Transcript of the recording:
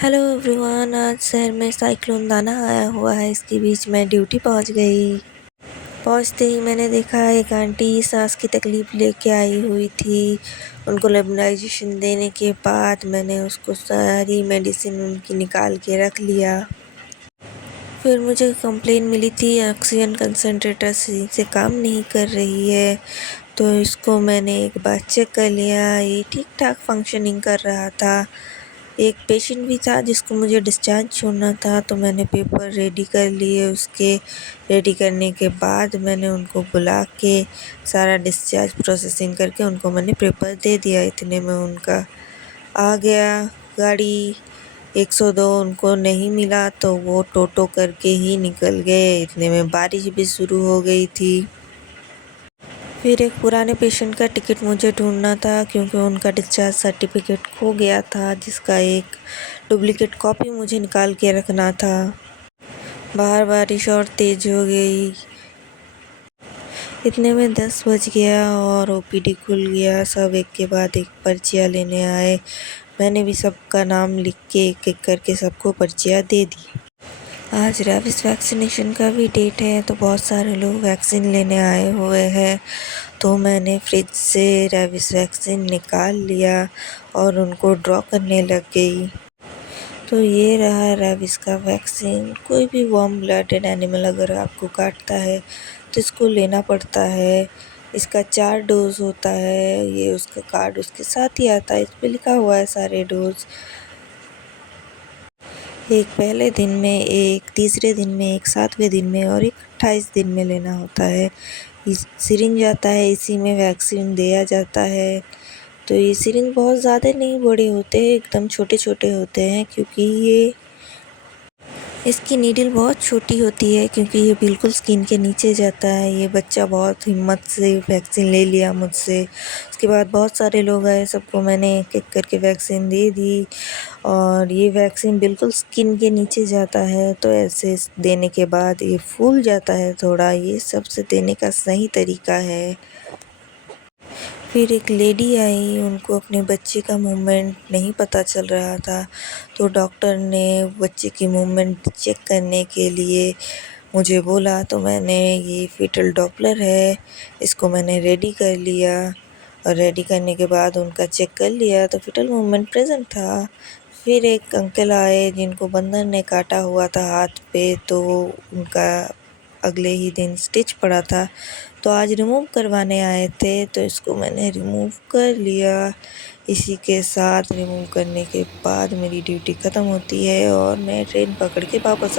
Hello everyone, आज शहर में साइक्लोन दाना आया हुआ है। इसके बीच मैं ड्यूटी पहुंच गई। पहुंचते ही मैंने देखा एक आंटी सांस की तकलीफ़ लेके आई हुई थी। उनको नेबुलाइजेशन देने के बाद मैंने उसको सारी मेडिसिन उनकी निकाल के रख लिया। फिर मुझे कंप्लेन मिली थी ऑक्सीजन कंसंट्रेटर सही से काम नहीं कर रही है, तो इसको मैंने एक बार चेक कर लिया। ये ठीक ठाक फंक्शनिंग कर रहा था। एक पेशेंट भी था जिसको मुझे डिस्चार्ज छोड़ना था, तो मैंने पेपर रेडी कर लिए। उसके रेडी करने के बाद मैंने उनको बुला के सारा डिस्चार्ज प्रोसेसिंग करके उनको मैंने पेपर दे दिया। इतने में उनका आ गया गाड़ी। 102 उनको नहीं मिला तो वो टोटो करके ही निकल गए। इतने में बारिश भी शुरू हो गई थी। फिर एक पुराने पेशेंट का टिकट मुझे ढूंढना था, क्योंकि उनका डिस्चार्ज सर्टिफिकेट खो गया था, जिसका एक डुप्लीकेट कॉपी मुझे निकाल के रखना था। बाहर बारिश और तेज हो गई। इतने में 10 बज गया और ओपीडी खुल गया। सब एक के बाद एक पर्चियाँ लेने आए। मैंने भी सबका नाम लिख के एक एक करके सबको पर्चियाँ दे दी। आज रेबीज़ वैक्सीनेशन का भी डेट है, तो बहुत सारे लोग वैक्सीन लेने आए हुए हैं। तो मैंने फ्रिज से रेबीज़ वैक्सीन निकाल लिया और उनको ड्रॉ करने लग गई। तो ये रहा रेबीज़ का वैक्सीन। कोई भी वार्म ब्लडेड एनिमल अगर आपको काटता है तो इसको लेना पड़ता है। इसका 4 डोज होता है। ये उसका कार्ड उसके साथ ही आता है, इस पे लिखा हुआ है सारे डोज। एक पहले दिन में, एक तीसरे दिन में, एक 7वें दिन में और एक 28 दिन में लेना होता है। इस सिरिंज आता है, इसी में वैक्सीन दिया जाता है। तो ये सिरिंज बहुत ज़्यादा नहीं बड़े होते हैं, एकदम छोटे छोटे होते हैं, क्योंकि ये इसकी नीडल बहुत छोटी होती है, क्योंकि ये बिल्कुल स्किन के नीचे जाता है। ये बच्चा बहुत हिम्मत से वैक्सीन ले लिया मुझसे। उसके बाद बहुत सारे लोग आए, सबको मैंने एक एक करके वैक्सीन दे दी। और ये वैक्सीन बिल्कुल स्किन के नीचे जाता है, तो ऐसे देने के बाद ये फूल जाता है थोड़ा। ये सबसे देने का सही तरीका है। फिर एक लेडी आई, उनको अपने बच्चे का मूवमेंट नहीं पता चल रहा था, तो डॉक्टर ने बच्चे की मूवमेंट चेक करने के लिए मुझे बोला। तो मैंने ये फीटल डॉपलर है, इसको मैंने रेडी कर लिया। और रेडी करने के बाद उनका चेक कर लिया तो फीटल मूवमेंट प्रेजेंट था। फिर एक अंकल आए जिनको बंदर ने काटा हुआ था हाथ पे, तो उनका अगले ही दिन स्टिच पड़ा था, तो आज रिमूव करवाने आए थे, तो इसको मैंने रिमूव कर लिया। इसी के साथ रिमूव करने के बाद मेरी ड्यूटी ख़त्म होती है और मैं ट्रेन पकड़ के वापस आ